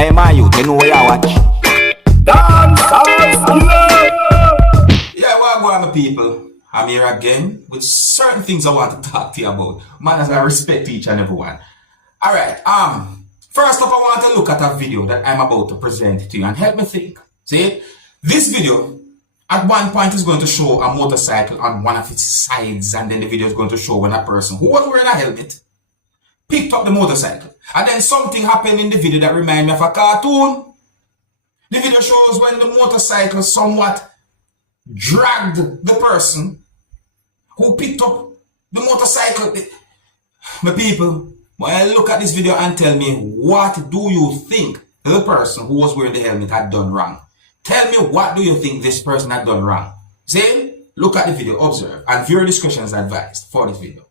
Hey, my youth, you know where you watch? Dancehall skilla! Yeah, well, go on, my people. I'm here again with certain things I want to talk to you about. Man, as I respect each and every one. Alright, first off, I want to look at a video that I'm about to present to you and help me think. See, this video at one point is going to show a motorcycle on one of its sides, and then the video is going to show when a person who was wearing a helmet picked up the motorcycle. And then something happened in the video that reminds me of a cartoon. The video shows when the motorcycle somewhat dragged the person who picked up the motorcycle. My people, when I look at this video and tell me, what do you think the person who was wearing the helmet had done wrong? Tell me, what do you think this person had done wrong? See? Look at the video, observe, and viewer discretion is advised for this video.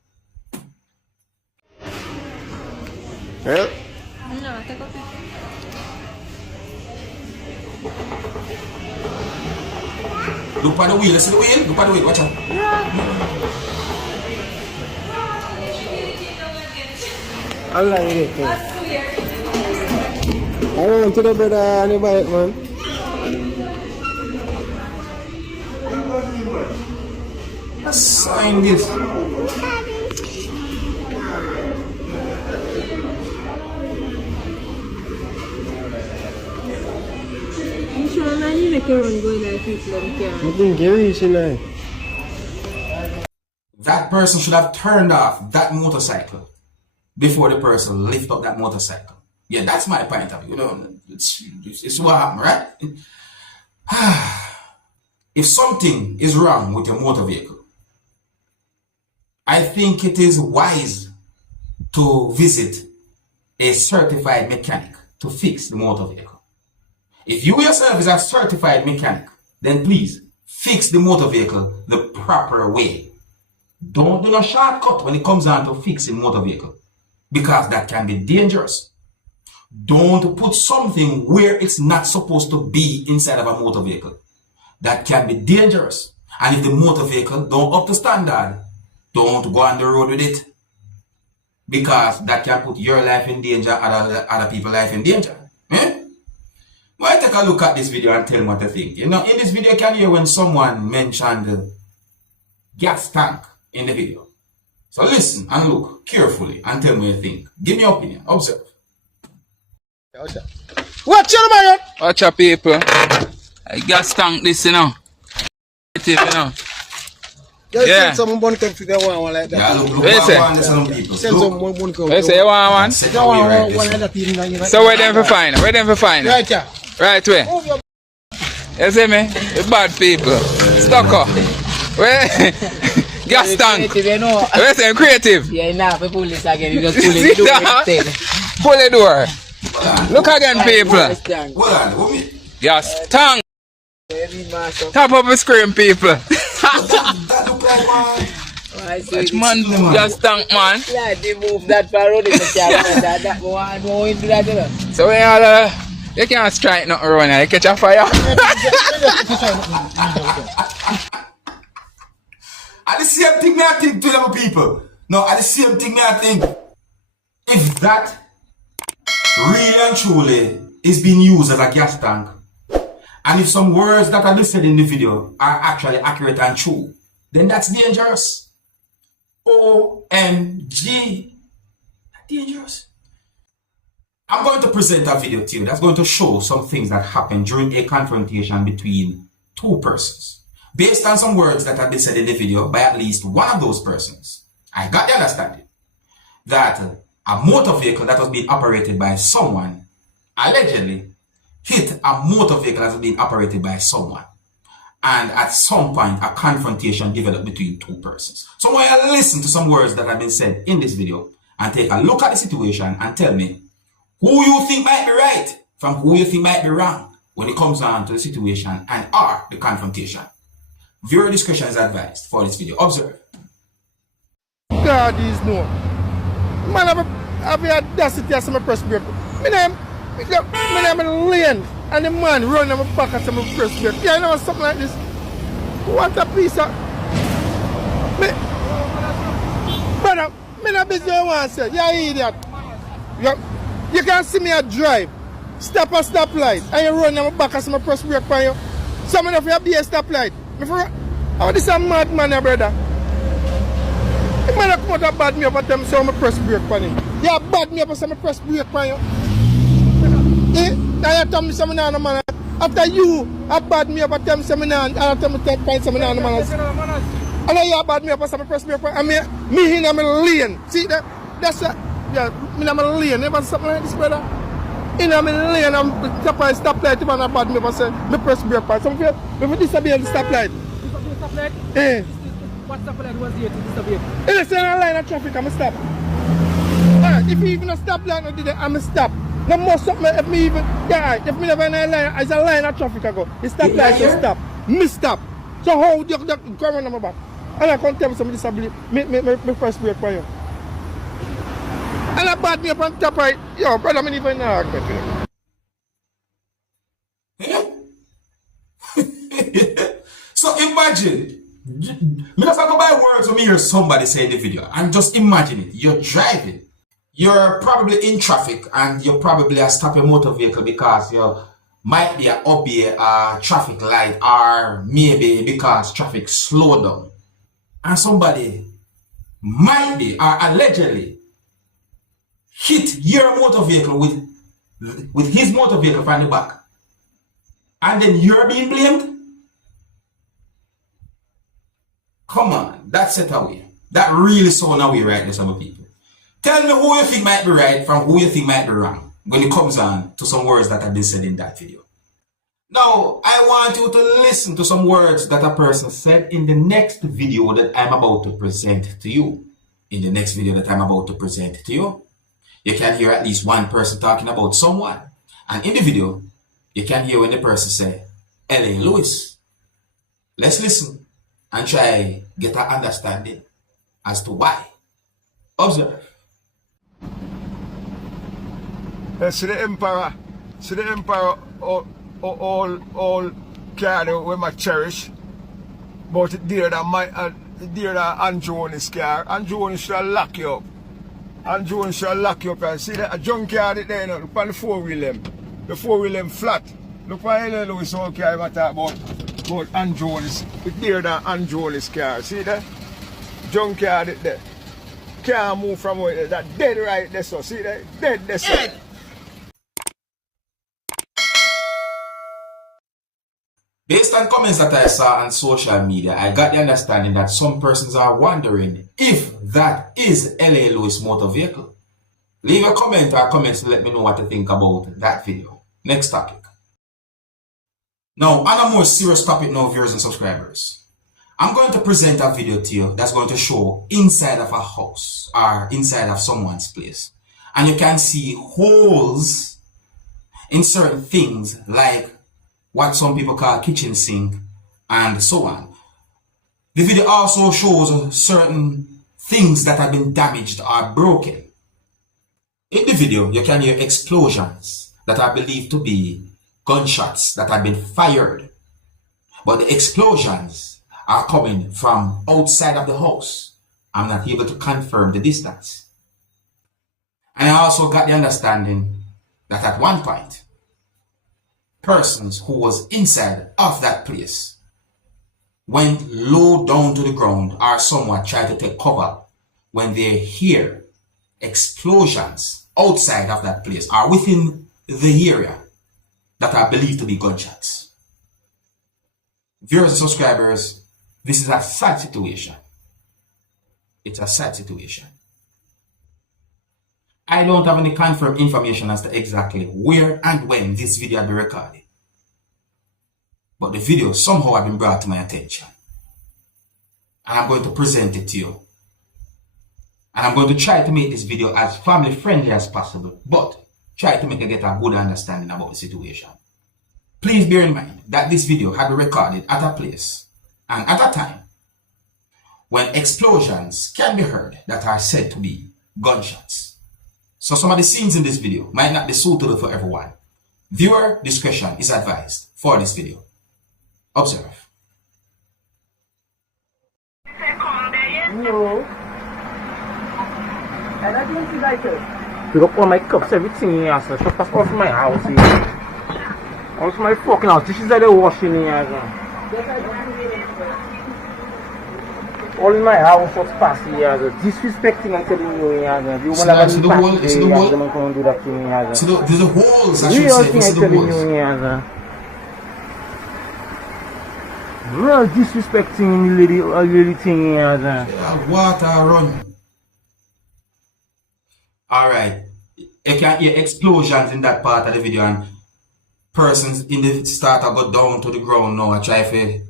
Well, No, take off. Look at the wheel, see the wheel? Look at the wheel, watch out. I like it. I want to the brother on the bike, man. Let's sign this. That person should have turned off that motorcycle before the person lift up that motorcycle. Yeah, that's my point of view. You know, it's what happened, right? If something is wrong with your motor vehicle, I think it is wise to visit a certified mechanic to fix the motor vehicle. If you yourself is a certified mechanic, then please fix the motor vehicle the proper way. Don't do no shortcut when it comes down to fixing motor vehicle, because that can be dangerous. Don't put something where it's not supposed to be inside of a motor vehicle. That can be dangerous. And if the motor vehicle don't up to standard, don't go on the road with it, because that can put your life in danger, other people's life in danger. Well, take a look at this video and tell me what you think. You know, in this video, you can hear when someone mentioned the gas tank in the video. So listen and look carefully and tell me what you think. Give me your opinion. Observe. Watch out, man! Watch out, people. I gas tank this, you know. You know. Yeah. Some bun come figure one like that. Yeah, look what some people. Send some bun come. You say you want one? Set away right this. So where them for find? Where them for find? Right here. Right way. You see me? The bad people. Stuck up. Where? Gas tank. Where say creative? Yeah, now we pull this again. You just pull it door. Pull the door. Look again, people. What? Gas tank. Top up a screen, people. That look like Which man gas tank, man? Yeah, they move that far road in the car. That one go into that, you know. So when you can't strike nothing around here, you catch a fire. At the same thing I think to them people. No, at the same thing I think, if that really and truly is being used as a gas tank, and if some words that are listed in the video are actually accurate and true, then that's dangerous. OMG. That's dangerous. I'm going to present a video to you that's going to show some things that happened during a confrontation between two persons. Based on some words that have been said in the video by at least one of those persons, I got the understanding that a motor vehicle that was being operated by someone allegedly hit a motor vehicle that was being operated by someone. And at some point, a confrontation developed between two persons. So when I listen to some words that have been said in this video and take a look at the situation and tell me who you think might be right from who you think might be wrong when it comes down to the situation and or the confrontation. Viewer discretion is advised for this video. Observe. God is no. Man, I've the audacity of some press break. My name in the lane and the man running on my back at some press break. Yeah, you know something like this. What a piece of... Brother, me not busy with one say. Yeah, idiot. You can see me a drive. stop a stoplight and you run on my back as I press brake on you. Some of you be a stoplight. How this a madman, brother? The man come out and bad me up and tell me so I press brake on him. You bad me up and say I press brake on you. Now you tell me some man. After you have bad me up and tell me some man, and I tell me to find some man. And now you bad me up and say I press brake on you. And me in my lane. See that? That's a, yeah, me in my lane. Never something like this, brother. In my lane, I'm stop and stoplight. Man, I bad me up and say I press brake on you. Some people, if you disobey the stoplight. Disobey the stoplight? Eh. What stoplight was here to disobey? It's a line of traffic, I'm a stop. Alright, if you even a stop line, I'm a stop. No more something if me even, yeah, if me never in a line, it's a line of traffic I go. The stop line should stop. Me stop. So how do you come on my back? And I can't tell me somebody disability, me first brake for you. And I bad me up on top right. Yo, brother, me even know. So imagine. Me just go by words when me hear somebody say in the video, and just imagine it. You're driving, you're probably in traffic, and you probably stop a motor vehicle because you might be obey a traffic light, or maybe because traffic slowed down, and somebody might be or allegedly hit your motor vehicle with his motor vehicle from the back, and then you're being blamed. Come on, that's set away. That really sound away right there, some people. Tell me who you think might be right from who you think might be wrong when it comes on to some words that have been said in that video. Now, I want you to listen to some words that a person said in the next video that I'm about to present to you. In the next video that I'm about to present to you, you can hear at least one person talking about someone. And in the video, you can hear when the person say, L.A. Lewis. Let's listen and try get an understanding as to why. Observe. See the emperor all car with my cherish, but dear that Androni's car. Androni shall lock you up. Androni shall lock you up and see that a junkyard there now, look on the 4-wheel the 4-wheel flat. Look at the Lewis all car I talk about Androni's, dear that Androni's car. See that? Junkyard there. Can't move from where that dead right there, so see that? Dead there, so. Based on comments that I saw on social media, I got the understanding that some persons are wondering if that is L.A. Lewis motor vehicle. Leave a comment or comments to let me know what you think about that video. Next topic. Now, on a more serious topic now, viewers and subscribers, I'm going to present a video to you that's going to show inside of a house or inside of someone's place. And you can see holes in certain things like what some people call kitchen sink and so on. The video also shows certain things that have been damaged or broken. In the video, you can hear explosions that are believed to be gunshots that have been fired. But the explosions are coming from outside of the house. I'm not able to confirm the distance. And I also got the understanding that at one point, persons who was inside of that place went low down to the ground or somewhat tried to take cover when they hear explosions outside of that place or within the area that are believed to be gunshots. Viewers and subscribers, this is a sad situation. It's a sad situation. I don't have any confirmed information as to exactly where and when this video had been recorded. But the video somehow had been brought to my attention. And I'm going to present it to you. And I'm going to try to make this video as family friendly as possible, but try to make you get a good understanding about the situation. Please bear in mind that this video had been recorded at a place and at a time when explosions can be heard that are said to be gunshots. So some of the scenes in this video might not be suitable for everyone. Viewer discretion is advised for this video. Observe. No. And I don't see like it. Pick up all my cups, everything here, sir. Shut up off my house here. Out my fucking house. This is like the washing here, sir. All in my house was passing here, sir. Disrespecting, I'm telling you here, sir. You want to have a wall, it's the wall. do that to me here, sir. So there's the walls, I should Real say. thing It's I'm the telling walls. you here, sir. Real disrespecting lady thing here, sir. Water run. Alright. You can hear explosions in that part of the video and persons in the starter go down to the ground now and try to,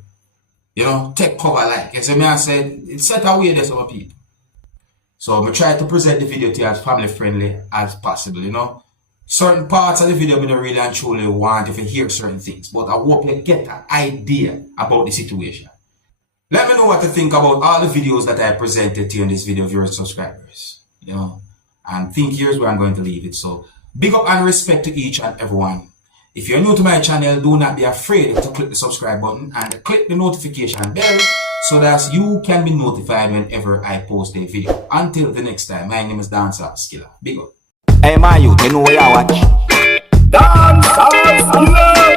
take cover like. You see me I said, it's set away there some people. So I'm try to present the video to you as family friendly as possible, Certain parts of the video I don't really and truly want if you hear certain things, but I hope you get an idea about the situation. Let me know what you think about all the videos that I presented to you in this video, viewers and subscribers. And think here's where I'm going to leave it. So big up and respect to each and everyone. If you're new to my channel, do not be afraid to click the subscribe button and click the notification bell so that you can be notified whenever I post a video. Until the next time, my name is Dancehall Skilla. Big up. Hey, my youth, you know where you watch. Dancehall skilla.